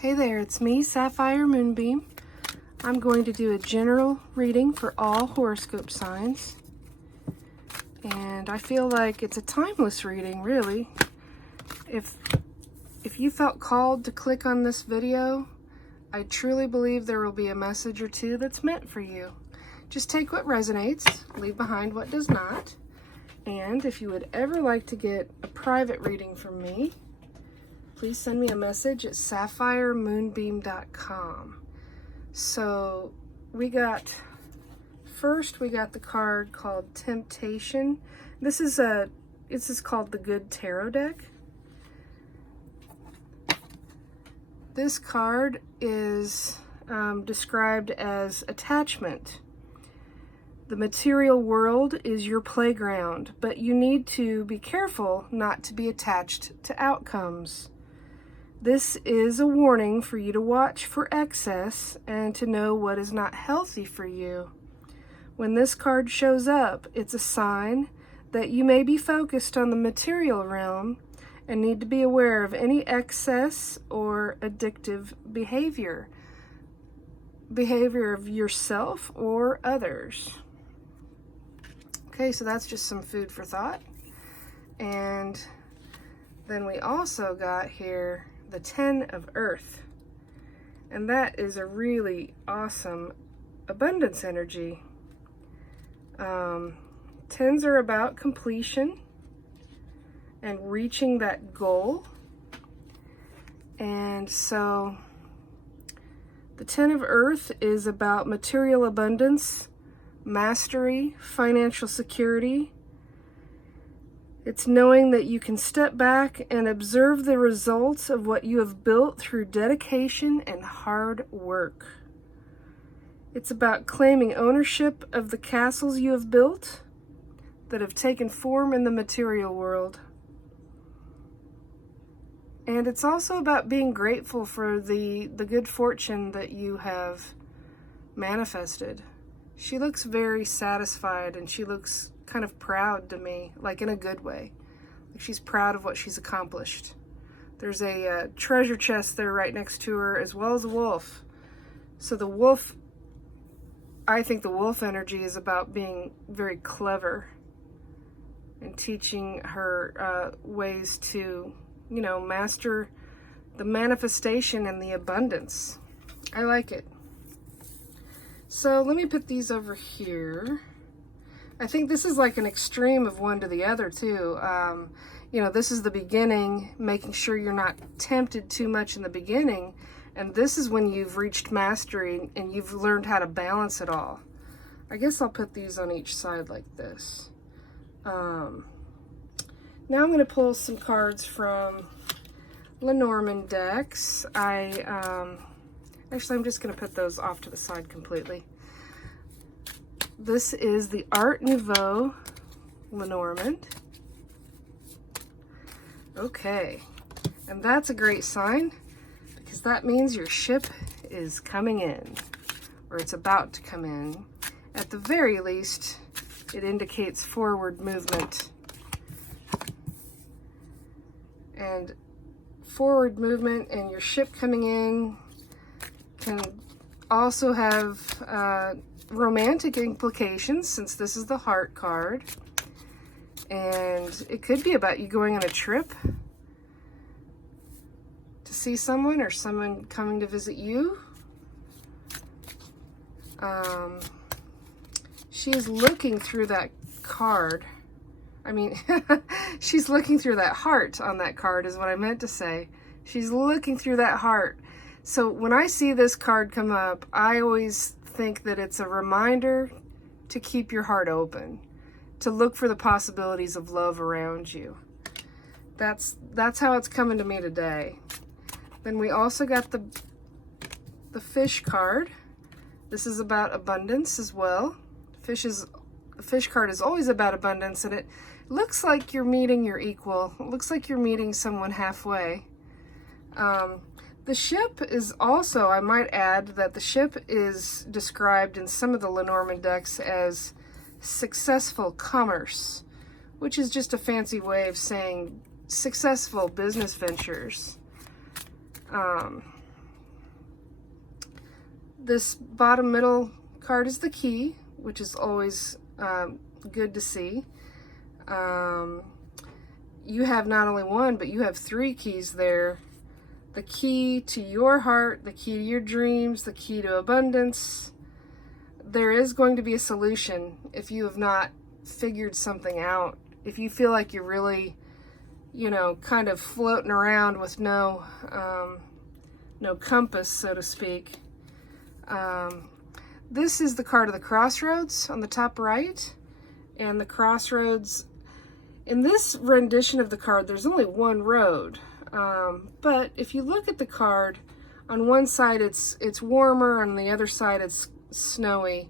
Hey there, it's me, Sapphire Moonbeam. I'm going to do a general reading for all horoscope signs. And I feel like it's a timeless reading, really. If you felt called to click on this video, I truly believe there will be a message or two that's meant for you. Just take what resonates, leave behind what does not. And if you would ever like to get a private reading from me, please send me a message at sapphiremoonbeam.com. So we got the card called Temptation. This is called the Good Tarot deck. This card is described as attachment. The material world is your playground, but you need to be careful not to be attached to outcomes. This is a warning for you to watch for excess and to know what is not healthy for you. When this card shows up, it's a sign that you may be focused on the material realm and need to be aware of any excess or addictive behavior of yourself or others. Okay, so that's just some food for thought. And then we also got here the 10 of Earth. And that is a really awesome abundance energy. 10s are about completion and reaching that goal. And so the 10 of Earth is about material abundance, mastery, financial security. It's knowing that you can step back and observe the results of what you have built through dedication and hard work. It's about claiming ownership of the castles you have built that have taken form in the material world. And it's also about being grateful for the good fortune that you have manifested. She looks very satisfied and she looks kind of proud to me, like in a good way. Like she's proud of what she's accomplished. There's a treasure chest there right next to her, as well as a wolf. So the wolf, I think the wolf energy is about being very clever and teaching her ways to, master the manifestation and the abundance. I like it. So let me put these over here. I think this is like an extreme of one to the other too. This is the beginning, making sure you're not tempted too much in the beginning. And this is when you've reached mastery and you've learned how to balance it all. I guess I'll put these on each side like this. Now I'm going to pull some cards from Lenormand decks. Actually, I'm just going to put those off to the side completely. This is the Art Nouveau Lenormand. Okay, and that's a great sign because that means your ship is coming in, or it's about to come in. At the very least, it indicates forward movement. And forward movement and your ship coming in can also have romantic implications, since this is the heart card, and it could be about you going on a trip to see someone or someone coming to visit you. She is looking through that card. She's looking through that heart on that card is what I meant to say. She's looking through that heart. So when I see this card come up, I always think that it's a reminder to keep your heart open, to look for the possibilities of love around you. That's how it's coming to me today. Then we also got the fish card. This is about abundance as well. The fish card is always about abundance, and it looks like you're meeting your equal. It looks like you're meeting someone halfway. The ship is also, I might add that the ship is described in some of the Lenormand decks as successful commerce, which is just a fancy way of saying successful business ventures. This bottom middle card is the key, which is always good to see. You have not only one, but you have 3 keys there. The key to your heart, the key to your dreams, the key to abundance. There is going to be a solution if you have not figured something out. If you feel like you're really, you know, kind of floating around with no compass, so to speak. This is the card of the crossroads on the top right. And the crossroads, in this rendition of the card, there's only one road. But if you look at the card, on one side it's warmer, on the other side it's snowy.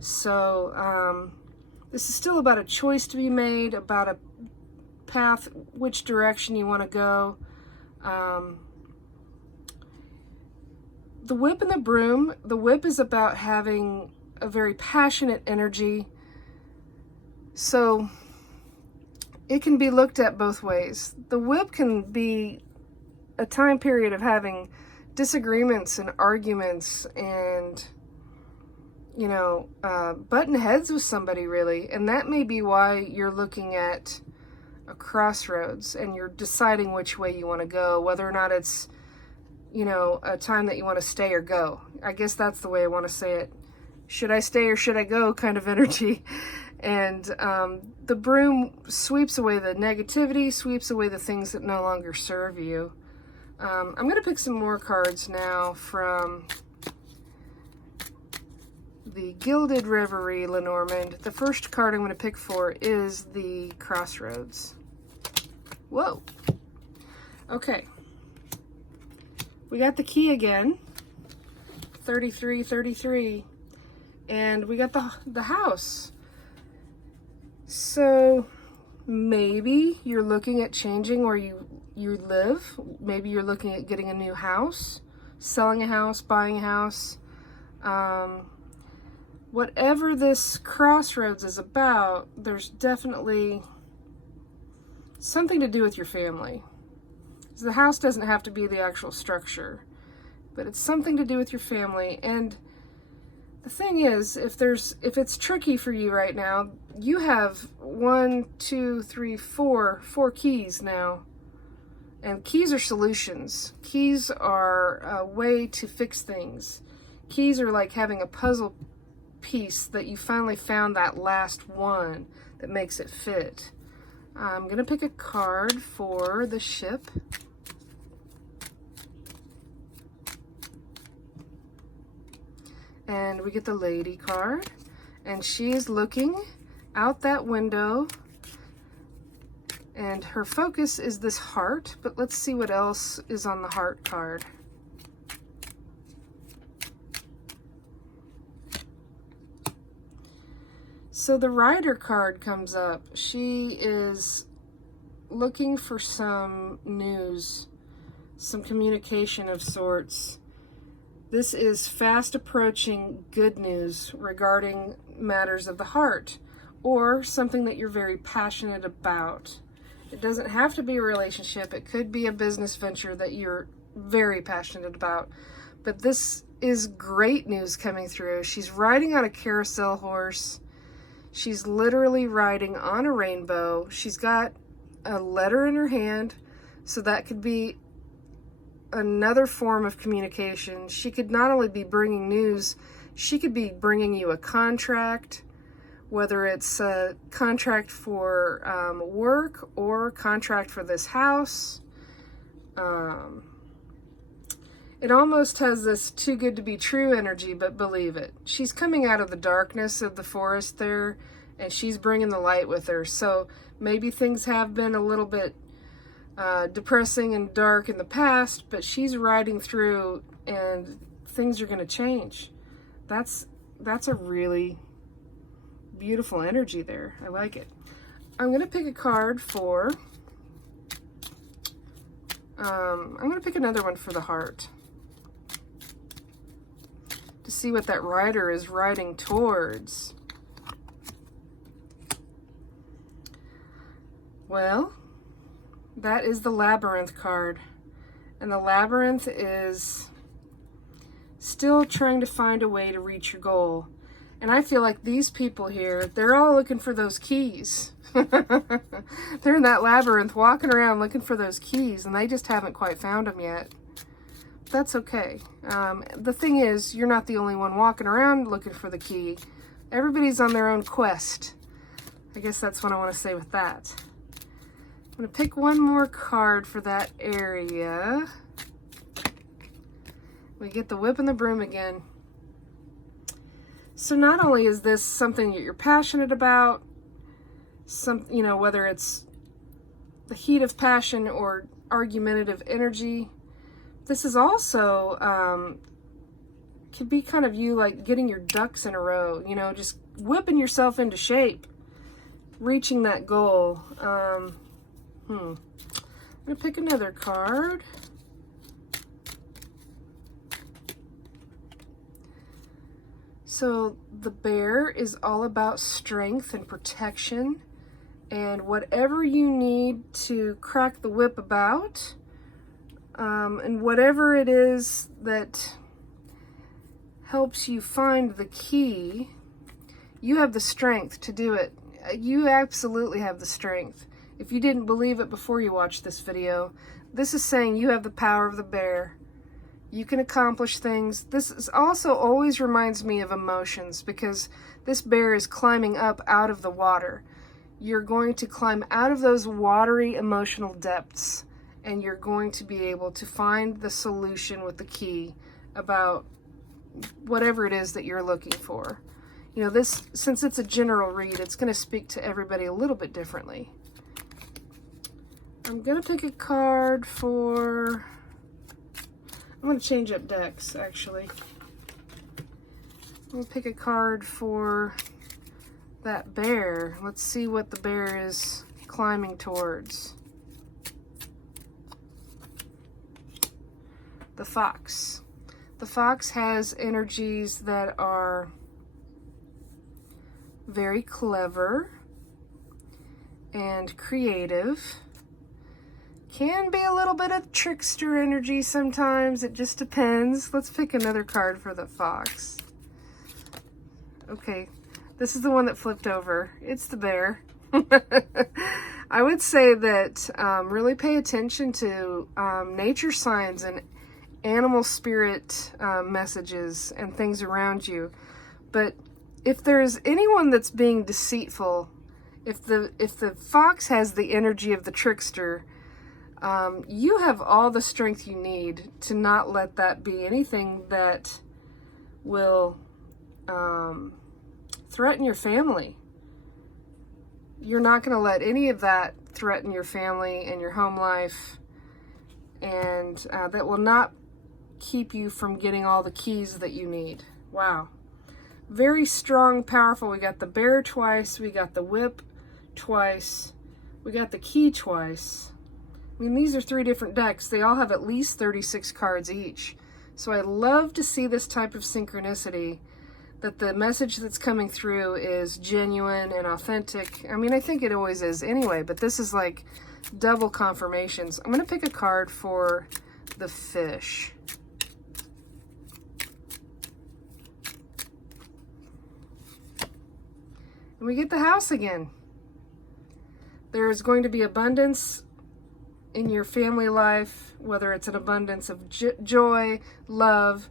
So this is still about a choice to be made, about a path, which direction you want to go. The whip and the broom. The whip is about having a very passionate energy. So it can be looked at both ways. The whip can be a time period of having disagreements and arguments and, you know, button heads with somebody, really. And that may be why you're looking at a crossroads and you're deciding which way you want to go, whether or not it's, you know, a time that you want to stay or go. I guess that's the way I want to say it. Should I stay or should I go kind of energy. And the broom sweeps away the negativity, sweeps away the things that no longer serve you. I'm going to pick some more cards now from the Gilded Reverie Lenormand. The first card I'm going to pick for is the Crossroads. Whoa. Okay. We got the key again. 3333. And we got the house. So maybe you're looking at changing where you live. Maybe you're looking at getting a new house, selling a house, buying a house. Whatever this crossroads is about, there's definitely something to do with your family. So the house doesn't have to be the actual structure, but it's something to do with your family. And the thing is, if it's tricky for you right now, you have 4 keys now. And keys are solutions. Keys are a way to fix things. Keys are like having a puzzle piece that you finally found that last one that makes it fit. I'm going to pick a card for the ship. And we get the lady card. And she is looking out that window. And her focus is this heart, but let's see what else is on the heart card. So the Rider card comes up. She is looking for some news, some communication of sorts. This is fast approaching good news regarding matters of the heart or something that you're very passionate about. It doesn't have to be a relationship. It could be a business venture that you're very passionate about. But this is great news coming through. She's riding on a carousel horse. She's literally riding on a rainbow. She's got a letter in her hand. So that could be another form of communication. She could not only be bringing news, she could be bringing you a contract, whether it's a contract for work or contract for this house. It almost has this too good to be true energy, but believe it. She's coming out of the darkness of the forest there, and she's bringing the light with her. So maybe things have been a little bit depressing and dark in the past, but she's riding through and things are going to change. That's a really beautiful energy there. I like it. I'm going to pick a card for, I'm going to pick another one for the heart to see what that rider is riding towards. Well, that is the Labyrinth card. And the Labyrinth is Still trying to find a way to reach your goal. And I feel like these people here, they're all looking for those keys. They're in that labyrinth walking around looking for those keys, and they just haven't quite found them yet. That's okay. The thing is, you're not the only one walking around looking for the key. Everybody's on their own quest. I guess that's what I want to say with that. I'm going to pick one more card for that area. We get the whip and the broom again. So not only is this something that you're passionate about, whether it's the heat of passion or argumentative energy, this is also, could be kind of you like getting your ducks in a row, just whipping yourself into shape, reaching that goal. I'm going to pick another card. So the bear is all about strength and protection, and whatever you need to crack the whip about, and whatever it is that helps you find the key, you have the strength to do it. You absolutely have the strength. If you didn't believe it before you watched this video, this is saying you have the power of the bear. You can accomplish things. This is also always reminds me of emotions, because this bear is climbing up out of the water. You're going to climb out of those watery emotional depths, and you're going to be able to find the solution with the key about whatever it is that you're looking for. This, since it's a general read, it's going to speak to everybody a little bit differently. I'm going to pick a card for... I'm going to change up decks, actually. I'm going to pick a card for that bear. Let's see what the bear is climbing towards. The fox. The fox has energies that are very clever and creative. Can be a little bit of trickster energy sometimes. It just depends. Let's pick another card for the fox. Okay, this is the one that flipped over. It's the bear. I would say that really pay attention to nature signs and animal spirit messages and things around you. But if there's anyone that's being deceitful, if the fox has the energy of the trickster, you have all the strength you need to not let that be anything that will threaten your family. You're not going to let any of that threaten your family and your home life, and that will not keep you from getting all the keys that you need. Wow. Very strong, powerful. We got the bear twice. We got the whip twice. We got the key twice. I mean, these are 3 different decks. They all have at least 36 cards each. So I love to see this type of synchronicity, that the message that's coming through is genuine and authentic. I mean, I think it always is anyway, but this is like double confirmations. I'm going to pick a card for the fish. And we get the house again. There's going to be abundance in your family life, whether it's an abundance of joy, love,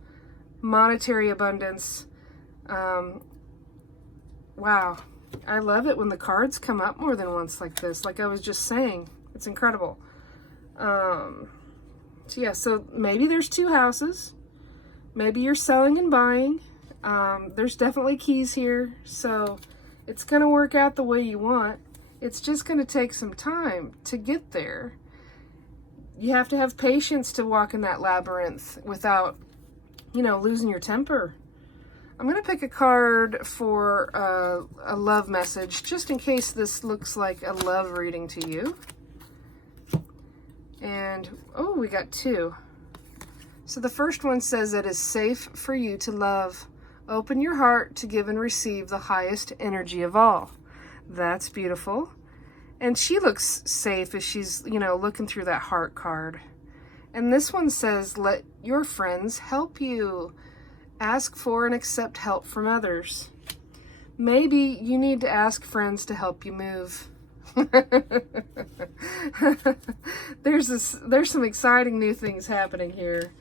monetary abundance. Wow. I love it when the cards come up more than once like this. Like I was just saying, it's incredible. So yeah, so maybe there's 2 houses. Maybe you're selling and buying. There's definitely keys here. So it's going to work out the way you want. It's just going to take some time to get there. You have to have patience to walk in that labyrinth without, losing your temper. I'm going to pick a card for a love message, just in case this looks like a love reading to you. And, oh, we got 2. So the first one says, it is safe for you to love. Open your heart to give and receive the highest energy of all. That's beautiful. And she looks safe as she's, looking through that heart card. And this one says, let your friends help you. Ask for and accept help from others. Maybe you need to ask friends to help you move. There's some exciting new things happening here.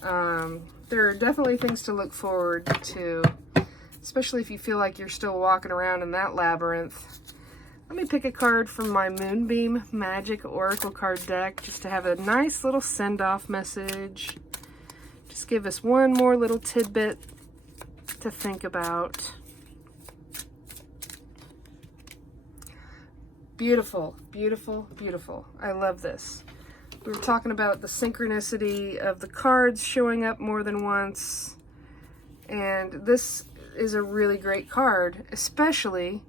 There are definitely things to look forward to, especially if you feel like you're still walking around in that labyrinth. Let me pick a card from my Moonbeam Magick Oracle card deck just to have a nice little send-off message. Just give us one more little tidbit to think about. Beautiful, beautiful, beautiful. I love this. We were talking about the synchronicity of the cards showing up more than once. And this is a really great card, especially,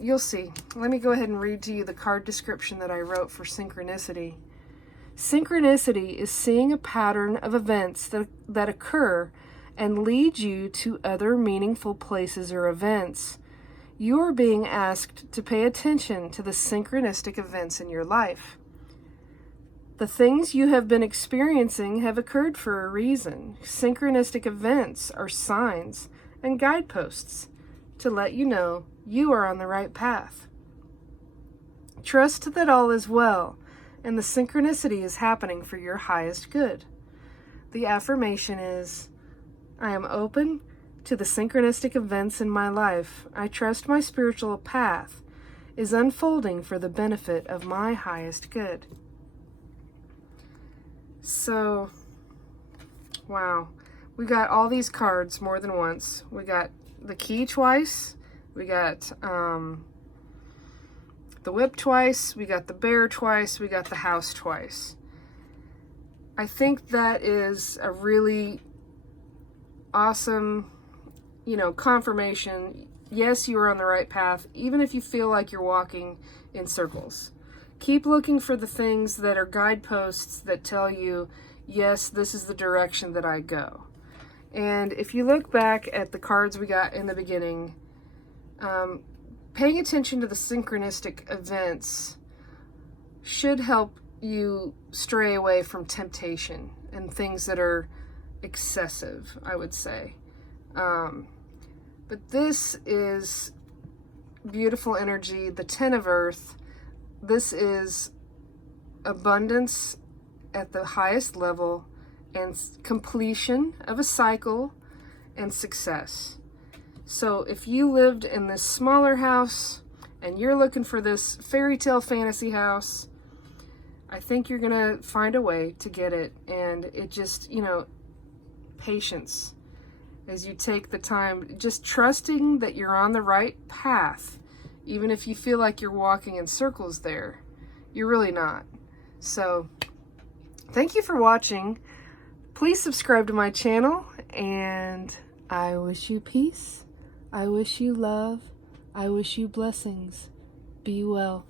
you'll see. Let me go ahead and read to you the card description that I wrote for synchronicity. Synchronicity is seeing a pattern of events that occur and lead you to other meaningful places or events. You are being asked to pay attention to the synchronistic events in your life. The things you have been experiencing have occurred for a reason. Synchronistic events are signs and guideposts to let you know you are on the right path. Trust that all is well, and the synchronicity is happening for your highest good. The affirmation is, I am open to the synchronistic events in my life. I trust my spiritual path is unfolding for the benefit of my highest good. So, wow. We got all these cards more than once. We got the key twice. We got the whip twice, we got the bear twice, we got the house twice. I think that is a really awesome, confirmation. Yes, you are on the right path, even if you feel like you're walking in circles. Keep looking for the things that are guideposts that tell you, yes, this is the direction that I go. And if you look back at the cards we got in the beginning, paying attention to the synchronistic events should help you stray away from temptation and things that are excessive, I would say. But this is beautiful energy, the Ten of Earth. This is abundance at the highest level and completion of a cycle and success. So if you lived in this smaller house and you're looking for this fairy tale fantasy house, I think you're going to find a way to get it. And it just, patience as you take the time, just trusting that you're on the right path. Even if you feel like you're walking in circles there, you're really not. So thank you for watching. Please subscribe to my channel, and I wish you peace. I wish you love. I wish you blessings. Be well.